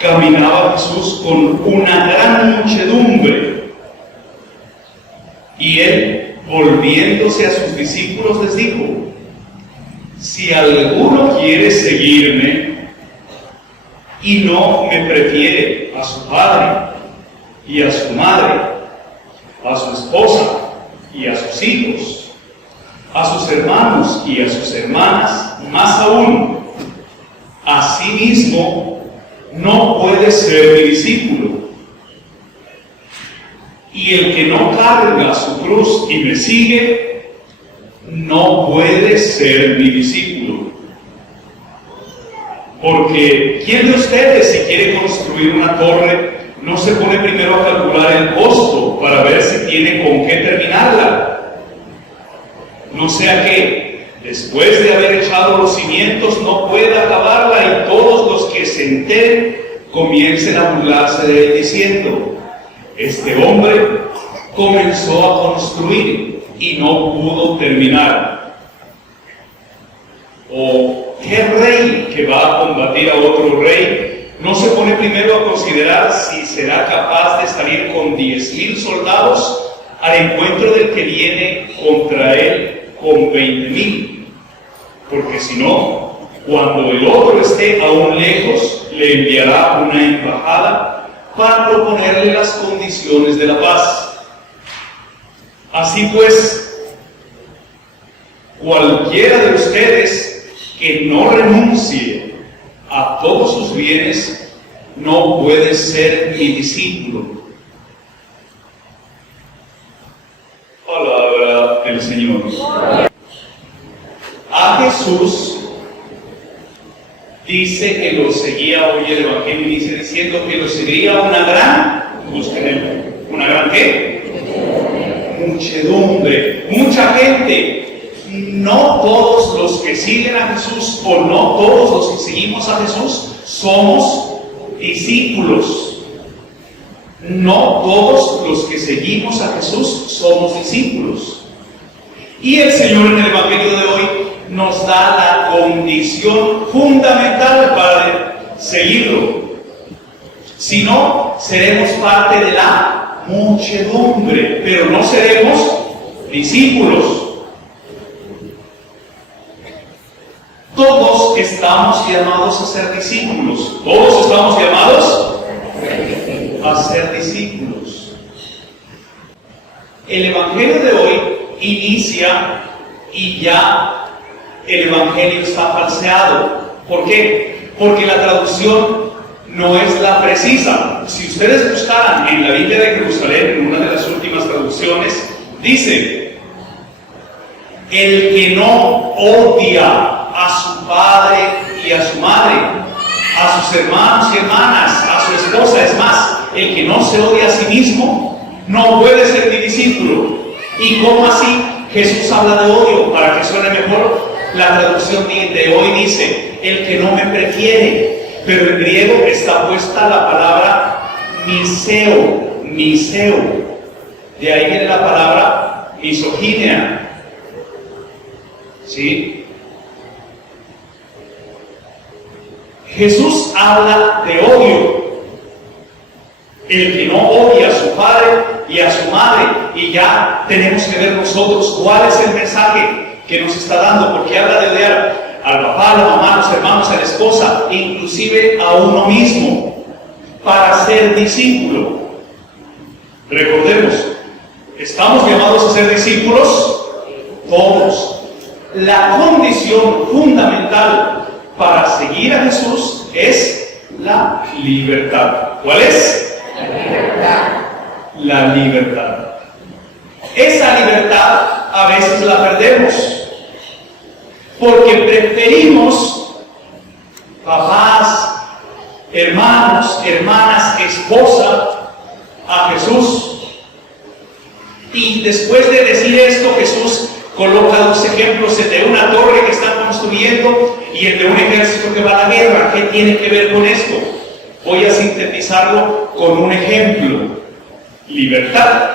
caminaba Jesús con una gran muchedumbre. Y él, volviéndose a sus discípulos, les dijo: si alguno quiere seguirme y no me prefiere a su padre y a su madre, a su esposa y a sus hijos, a sus hermanos y a sus hermanas, más aún, a sí mismo, no puede ser mi discípulo. Y el que no carga su cruz y me sigue, no puede ser mi discípulo. Porque ¿quién de ustedes, si quiere construir una torre, no se pone primero a calcular el costo para ver si tiene con qué terminarla? No sea que, después de haber echado los cimientos, no pueda acabarla y todos los que se enteren comiencen a burlarse de él diciendo: este hombre comenzó a construir y no pudo terminar. O ¿qué rey que va a combatir a otro rey no se pone primero a considerar si será capaz de salir con 10,000 soldados al encuentro del que viene contra él con 20,000? Porque si no, cuando el otro esté aún lejos, le enviará una embajada para proponerle las condiciones de la paz. Así pues, cualquiera de ustedes que no renuncie a todos sus bienes no puede ser mi discípulo. Palabra del Señor. A Jesús dice que lo seguía, hoy el Evangelio inicia diciendo que lo seguía una gran, ¿una gran qué? Muchedumbre, mucha gente. No todos los que siguen a Jesús, o no todos los que seguimos a Jesús, somos discípulos. No todos los que seguimos a Jesús somos discípulos. Y el Señor en el Evangelio de hoy nos da la condición fundamental para seguirlo. Si no, seremos parte de la muchedumbre, pero no seremos discípulos. Todos estamos llamados a ser discípulos. Todos estamos llamados a ser discípulos. El Evangelio de hoy inicia y ya el Evangelio está falseado. ¿Por qué? Porque la traducción no es la precisa. Si ustedes buscaran en la Biblia de Jerusalén, en una de las últimas traducciones, dice: el que no odia a su padre y a su madre, a sus hermanos y hermanas, a su esposa, es más, el que no se odia a sí mismo, no puede ser mi discípulo. ¿Y cómo así? Jesús habla de odio. Para que suene mejor, la traducción de hoy dice: el que no me prefiere. Pero en griego está puesta la palabra miseo, miseo. De ahí viene la palabra misoginia. ¿Sí? Jesús habla de odio. El que no odia a su padre y a su madre. Y ya tenemos que ver nosotros cuál es el mensaje que nos está dando, porque habla de odiar al papá, a la mamá, a los hermanos, a la esposa, inclusive a uno mismo, para ser discípulo. Recordemos, ¿estamos llamados a ser discípulos? Todos. La condición fundamental para seguir a Jesús es la libertad. ¿Cuál es? La libertad. La libertad. Esa libertad a veces la perdemos porque preferimos papás, hermanos, hermanas, esposa a Jesús. Y después de decir esto, Jesús coloca dos ejemplos: el de una torre que están construyendo y el de un ejército que va a la guerra. ¿Qué tiene que ver con esto? Voy a sintetizarlo con un ejemplo: libertad.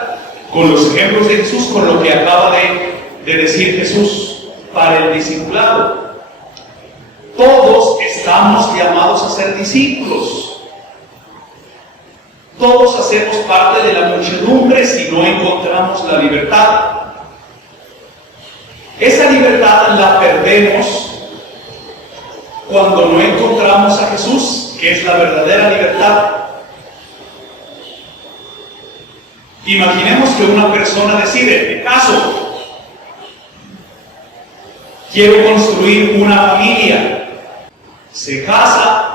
Con los ejemplos de Jesús, con lo que acaba de decir Jesús para el discipulado. Todos estamos llamados a ser discípulos. Todos hacemos parte de la muchedumbre si no encontramos la libertad. Esa libertad la perdemos cuando no encontramos a Jesús, que es la verdadera libertad. Imaginemos que una persona decide, me caso, quiero construir una familia, se casa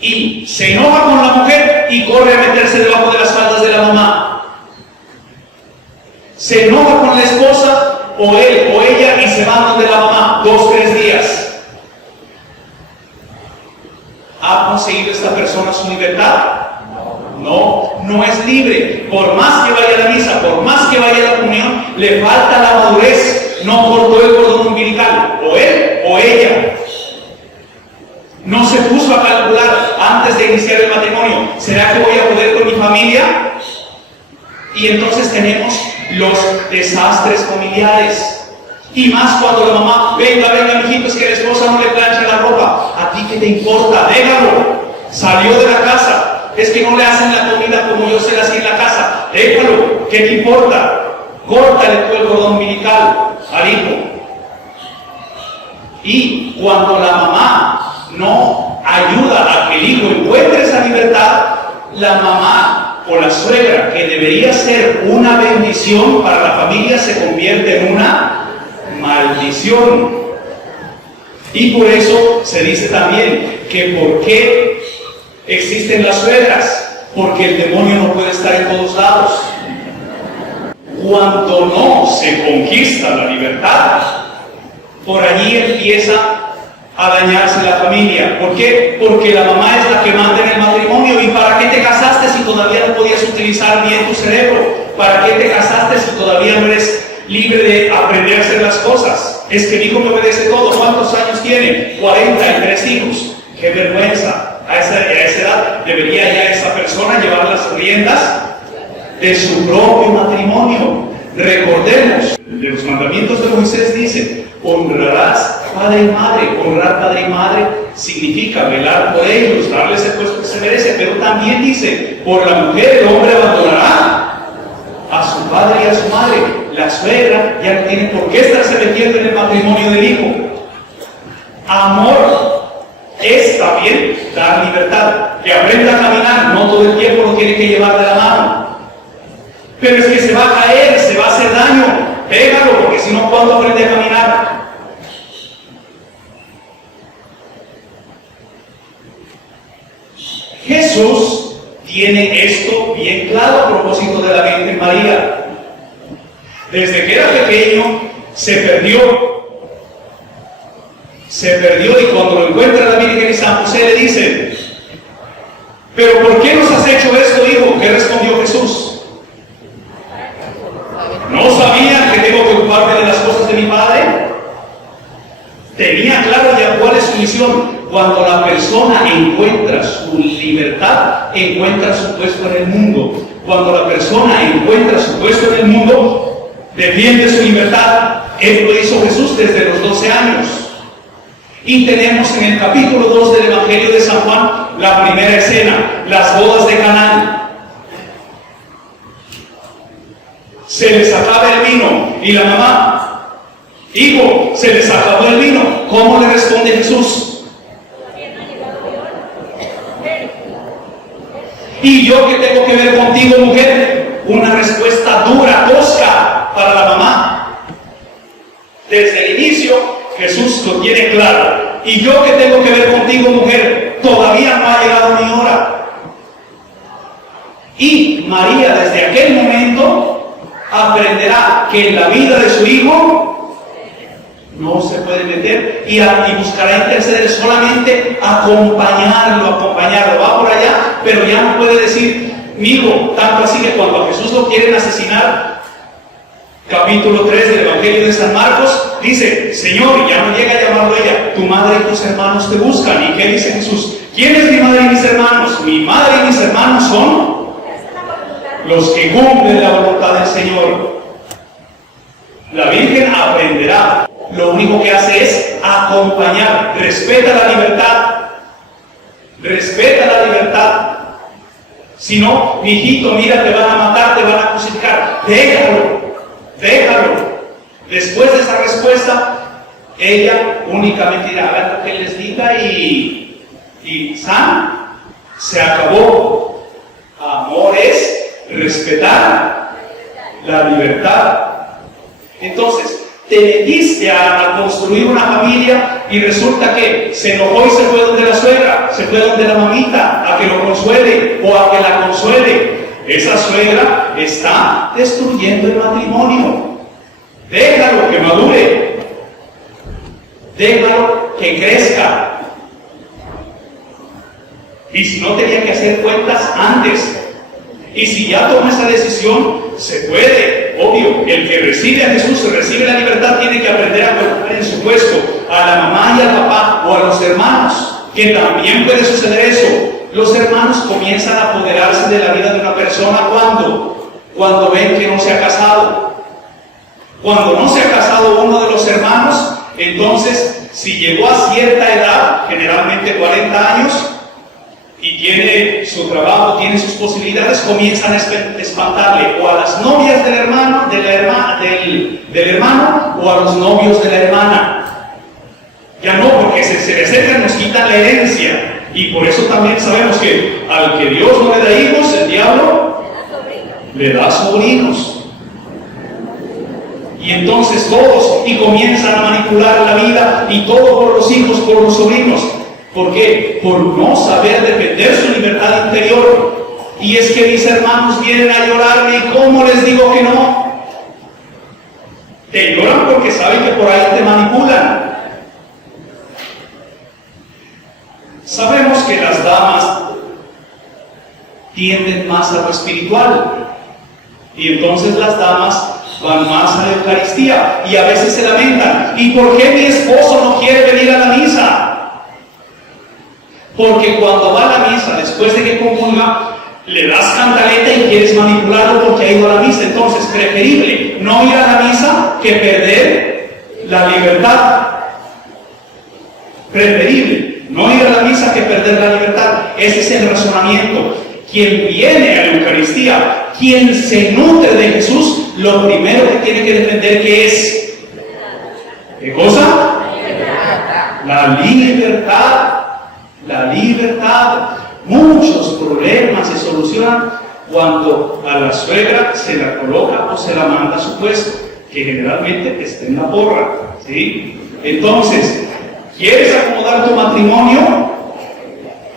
y se enoja con la mujer y corre a meterse debajo de las faldas de la mamá. Se enoja con la esposa, o él o ella, y se van donde la mamá 2-3 días. ¿Ha conseguido esta persona su libertad? No, no es libre. Por más que vaya a la misa, por más que vaya a la comunión, le falta la madurez. No cortó el cordón umbilical, o él o ella. No se puso a calcular antes de iniciar el matrimonio, ¿será que voy a poder con mi familia? Y entonces tenemos los desastres familiares. Y más cuando la mamá, venga, mijito, es que la esposa no le plancha la ropa. ¿A ti qué te importa? Déjalo. Salió de la casa. Es que no le hacen la comida como yo se la hacía en la casa. Déjalo. ¿Qué te importa? Córtale tú el cordón umbilical al hijo. Y cuando la mamá no ayuda a que el hijo encuentre esa libertad, la mamá o la suegra, que debería ser una bendición para la familia, se convierte en una maldición. Y por eso se dice también que ¿por qué existen las suegras? Porque el demonio no puede estar en todos lados. Cuando no se conquista la libertad, por allí empieza a dañarse la familia. ¿Por qué? Porque la mamá es la que manda en el matrimonio. ¿Y para qué te casaste si todavía no podías utilizar bien tu cerebro? ¿Para qué te casaste si todavía no eres libre de aprender a hacer las cosas? Es que mi hijo me obedece todo. ¿Cuántos años tiene? 43 hijos. ¡Qué vergüenza! A esa edad debería ya esa persona llevar las riendas de su propio matrimonio. Recordemos, de los mandamientos de Moisés dice: honrarás padre y madre. Honrar padre y madre significa velar por ellos, darles el puesto que se merece, pero también dice: por la mujer el hombre abandonará a su padre y a su madre. La suegra ya no tiene por qué estarse metiendo en el matrimonio del hijo. Amor es también dar libertad, que aprenda a caminar, no todo el tiempo lo tiene que llevar de la mano. Pero es que se va a caer, se va a hacer daño, pégalo, porque si no, ¿cuándo aprende a caminar? Jesús tiene esto bien claro a propósito de la Virgen María. Desde que era pequeño se perdió y cuando lo encuentra la Virgen y San José le dice: ¿pero por qué nos has hecho esto, hijo? ¿Qué respondió Jesús? ¿No sabían que tengo que ocuparme de las cosas de mi Padre? Tenía claro ya cuál es su misión. Cuando la persona encuentra su libertad, encuentra su puesto en el mundo. Cuando la persona encuentra su puesto en el mundo, defiende su libertad. Esto lo hizo Jesús desde los 12 años. Y tenemos en el capítulo 2 del Evangelio de San Juan la primera escena, las bodas de Caná. Se les acaba el vino y la mamá: hijo, se les acabó el vino. ¿Cómo le responde Jesús? ¿Y yo qué tengo que ver contigo, mujer? Una respuesta dura, tosca para la mamá. Desde el inicio Jesús lo tiene claro. ¿Y yo qué tengo que ver contigo, mujer? Todavía no ha llegado mi hora. Y María desde aquel momento aprenderá que en la vida de su hijo no se puede meter y buscará interceder, solamente acompañarlo. Va por allá, pero ya no puede decir: mi hijo, tanto así que cuando a Jesús lo quieren asesinar, capítulo 3 del Evangelio de San Marcos, dice: Señor, ya no llega a llamarlo ella, tu madre y tus hermanos te buscan. ¿Y qué dice Jesús? ¿Quién es mi madre y mis hermanos? Mi madre y mis hermanos son los que cumplen la voluntad del Señor. La Virgen aprenderá. Lo único que hace es acompañar. Respeta la libertad. Si no, mijito, mira, te van a matar, te van a crucificar. Déjalo, déjalo. Después de esa respuesta, ella únicamente dirá, hagan lo que les diga y San, se acabó. Amor es respetar la libertad. Entonces, te metiste a construir una familia y resulta que se enojó y se fue donde la suegra, se fue donde la mamita, a que lo consuele o a que la consuele. Esa suegra está destruyendo el matrimonio. Déjalo que madure. Déjalo que crezca. Y si no tenía que hacer cuentas antes, y si ya toma esa decisión, se puede, obvio. El que recibe a Jesús, recibe la libertad, tiene que aprender a colocar en su puesto a la mamá y al papá o a los hermanos, que también puede suceder eso. Los hermanos comienzan a apoderarse de la vida de una persona cuando ven que no se ha casado. Cuando no se ha casado uno de los hermanos, entonces, si llegó a cierta edad, generalmente 40 años, y tiene su trabajo, tiene sus posibilidades, comienzan a espantarle o a las novias del hermano, del hermano, o a los novios de la hermana. Ya no, porque se le acercan, nos quitan la herencia. Y por eso también sabemos que al que Dios no le da hijos, el diablo le da sobrinos. Y entonces todos, y comienzan a manipular la vida, y todo por los hijos, por los sobrinos. ¿Por qué? Por no saber defender su libertad interior. Y es que mis hermanos vienen a llorarme, ¿y cómo les digo que no? Te lloran porque saben que por ahí te manipulan. Sabemos que las damas tienden más a lo espiritual. Y entonces las damas van más a la Eucaristía. Y a veces se lamentan. ¿Y por qué mi esposo no quiere venir a la misa? Porque cuando va a la misa, después de que comulga, le das cantaleta y quieres manipularlo porque ha ido a la misa. Entonces, preferible no ir a la misa que perder la libertad. Preferible no ir a la misa que perder la libertad. Ese es el razonamiento. Quien viene a la Eucaristía, quien se nutre de Jesús, lo primero que tiene que defender, ¿qué es? ¿Qué cosa? La libertad. La libertad. Muchos problemas se solucionan cuando a la suegra se la coloca o se la manda a su puesto, que generalmente está en la porra, ¿sí? Entonces, ¿quieres acomodar tu matrimonio?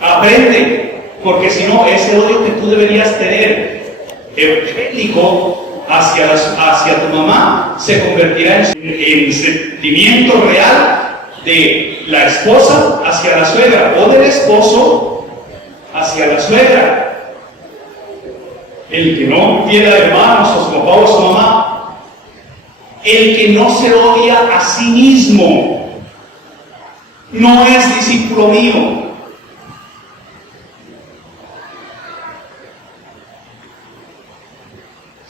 Aprende, porque si no, ese odio que tú deberías tener evangélico hacia tu mamá se convertirá en sentimiento real de la esposa hacia la suegra o del esposo hacia la suegra. El que no tiene hermanos o su papá o su mamá, el que no se odia a sí mismo, no es discípulo mío.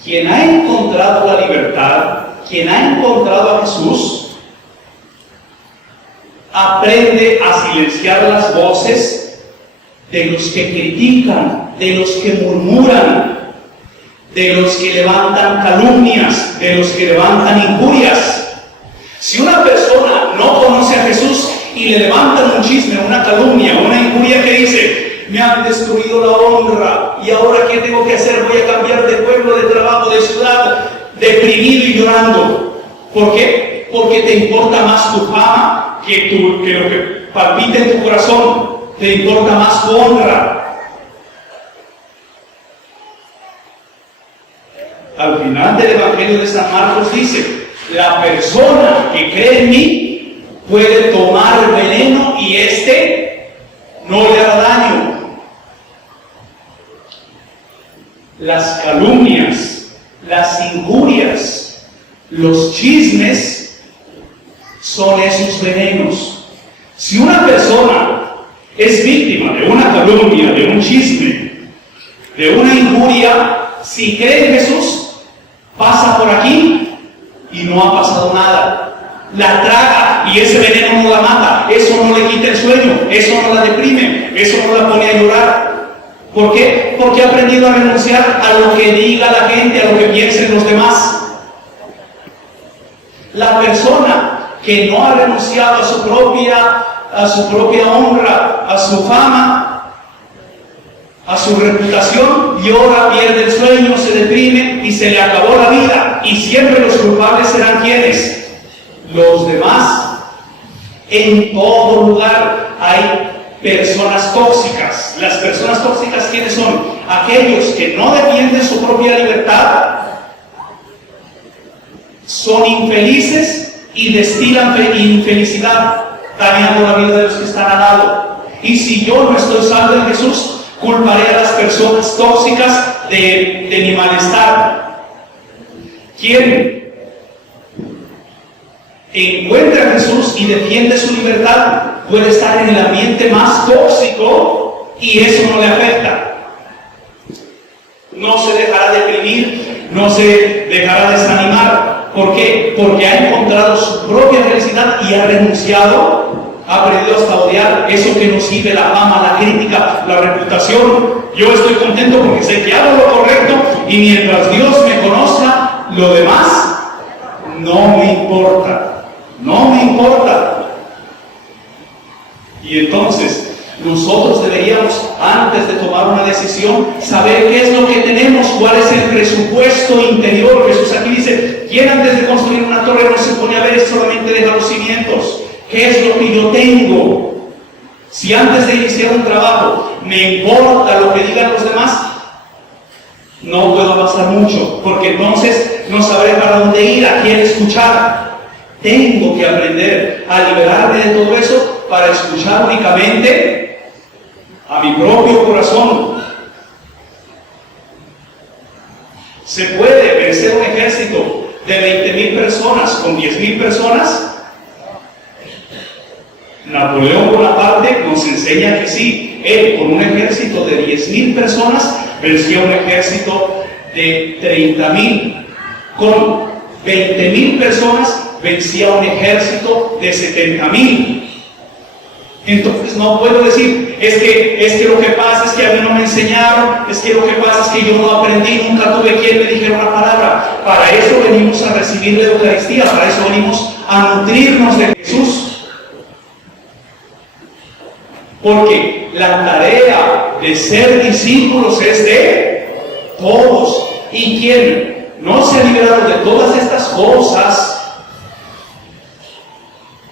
Quien ha encontrado la libertad, quien ha encontrado a Jesús, aprende a silenciar las voces de los que critican, de los que murmuran, de los que levantan calumnias, de los que levantan injurias. Si una persona no conoce a Jesús y le levantan un chisme, una calumnia, una injuria que dice, me han destruido la honra y ahora ¿qué tengo que hacer? Voy a cambiar de pueblo, de trabajo, de ciudad, deprimido y llorando. ¿Por qué? Porque te importa más tu fama que lo que palpita en tu corazón. Te importa más tu honra. Al final del Evangelio de San Marcos dice, la persona que cree en mí puede tomar veneno y no le hará daño. Las calumnias, las injurias, los chismes son esos venenos. Si una persona es víctima de una calumnia, de un chisme, de una injuria, si cree en Jesús, pasa por aquí y no ha pasado nada. La traga y ese veneno no la mata, eso no le quita el sueño, eso no la deprime, eso no la pone a llorar. ¿Por qué? Porque he aprendido a renunciar a lo que diga la gente, a lo que piensen los demás. La persona que no ha renunciado a su propia honra, a su fama, a su reputación, llora, pierde el sueño, se deprime y se le acabó la vida. Y siempre los culpables serán ¿quiénes? Los demás. En todo lugar hay personas tóxicas. Las personas tóxicas, ¿quiénes son? Aquellos que no defienden su propia libertad, son infelices y destilan infelicidad, dañando la vida de los que están al lado. Y si yo no estoy salvo en Jesús, culparé a las personas tóxicas de mi malestar. ¿Quién encuentra a Jesús y defiende su libertad puede estar en el ambiente más tóxico y eso no le afecta? No se dejará deprimir, no se dejará desanimar. ¿Por qué? Porque ha encontrado su propia felicidad y ha renunciado, ha aprendido hasta odiar eso que nos sirve, la fama, la crítica, la reputación. Yo estoy contento porque sé que hago lo correcto y mientras Dios me conozca, lo demás no me importa. No me importa. Y entonces, nosotros deberíamos, antes de tomar una decisión, saber qué es lo que tenemos, cuál es el presupuesto interior. Jesús aquí dice, ¿quién antes de construir una torre no se pone a ver, solamente deja los cimientos? ¿Qué es lo que yo tengo? Si antes de iniciar un trabajo me importa lo que digan los demás, no puedo avanzar mucho, porque entonces no sabré para dónde ir, a quién escuchar. Tengo que aprender a liberarme de todo eso para escuchar únicamente a mi propio corazón. ¿Se puede vencer un ejército de 20,000 personas con 10,000 personas? Napoleón Bonaparte nos enseña que sí. Él, con un ejército de 10,000 personas, venció un ejército de 30,000. Con 20,000 personas, vencía un ejército de 70,000. Entonces no puedo decir, es que lo que pasa es que a mí no me enseñaron, es que lo que pasa es que yo no aprendí, nunca tuve quien me dijera una palabra. Para eso venimos a recibir la Eucaristía, para eso venimos a nutrirnos de Jesús. Porque la tarea de ser discípulos es de todos. Y quien no se ha liberado de todas estas cosas,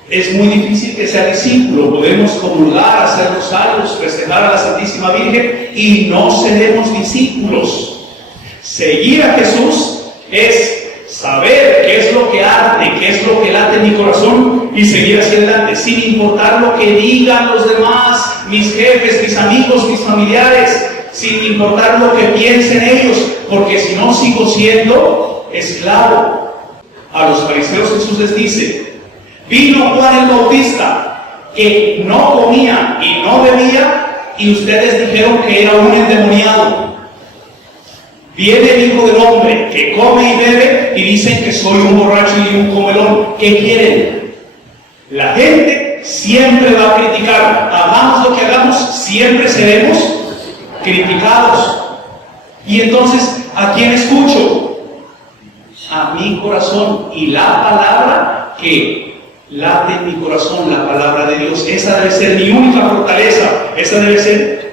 es muy difícil que sea discípulo. Podemos comulgar, hacer rosarios, festejar a la Santísima Virgen y no seremos discípulos. Seguir a Jesús es saber qué es lo que arde, qué es lo que late en mi corazón y seguir hacia adelante, sin importar lo que digan los demás, mis jefes, mis amigos, mis familiares, sin importar lo que piensen ellos, porque si no sigo siendo esclavo. A los fariseos Jesús les dice, vino Juan el Bautista, que no comía y no bebía, y ustedes dijeron que era un endemoniado. Viene el Hijo del Hombre, que come y bebe, y dicen que soy un borracho y un comelón. ¿Qué quieren? La gente siempre va a criticar. Hagamos lo que hagamos, siempre seremos criticados. Y entonces, ¿a quién escucho? A mi corazón. Y la palabra que late en mi corazón, la palabra de Dios, esa debe ser mi única fortaleza, esa debe ser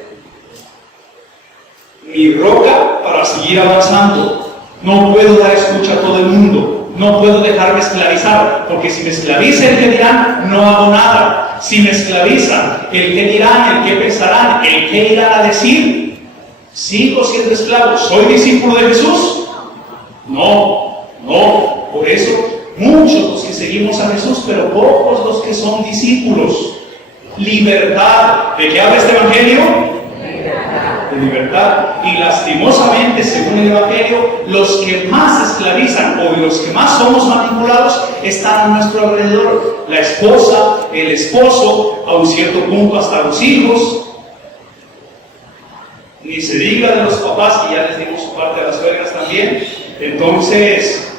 mi roca para seguir avanzando. No puedo dar escucha a todo el mundo, no puedo dejarme esclavizar, porque si me esclaviza el que dirán, no hago nada. Si me esclaviza el que dirán, el que pensarán, el que irán a decir, ¿sigo siendo esclavo? ¿Soy discípulo de Jesús? No. Por eso muchos los que seguimos a Jesús, pero pocos los que son discípulos. Libertad. ¿De qué habla este Evangelio? De libertad. Y lastimosamente, según el Evangelio, los que más esclavizan o los que más somos manipulados están a nuestro alrededor. La esposa, el esposo, a un cierto punto hasta los hijos. Ni se diga de los papás, que ya les dimos su parte a las suegras también. Entonces,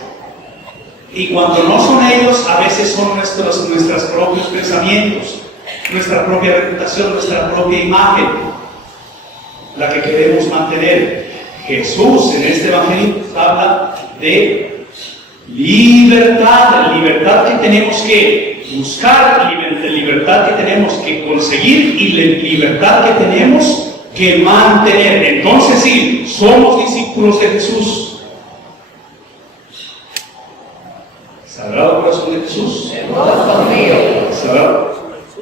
y cuando no son ellos, a veces son nuestros propios pensamientos, nuestra propia reputación, nuestra propia imagen. la que queremos mantener. Jesús en este evangelio habla de libertad, libertad que tenemos que buscar, libertad que tenemos que conseguir y libertad que tenemos que mantener. Entonces sí, somos discípulos de Jesús. Sagrado Corazón de Jesús. Sagrado.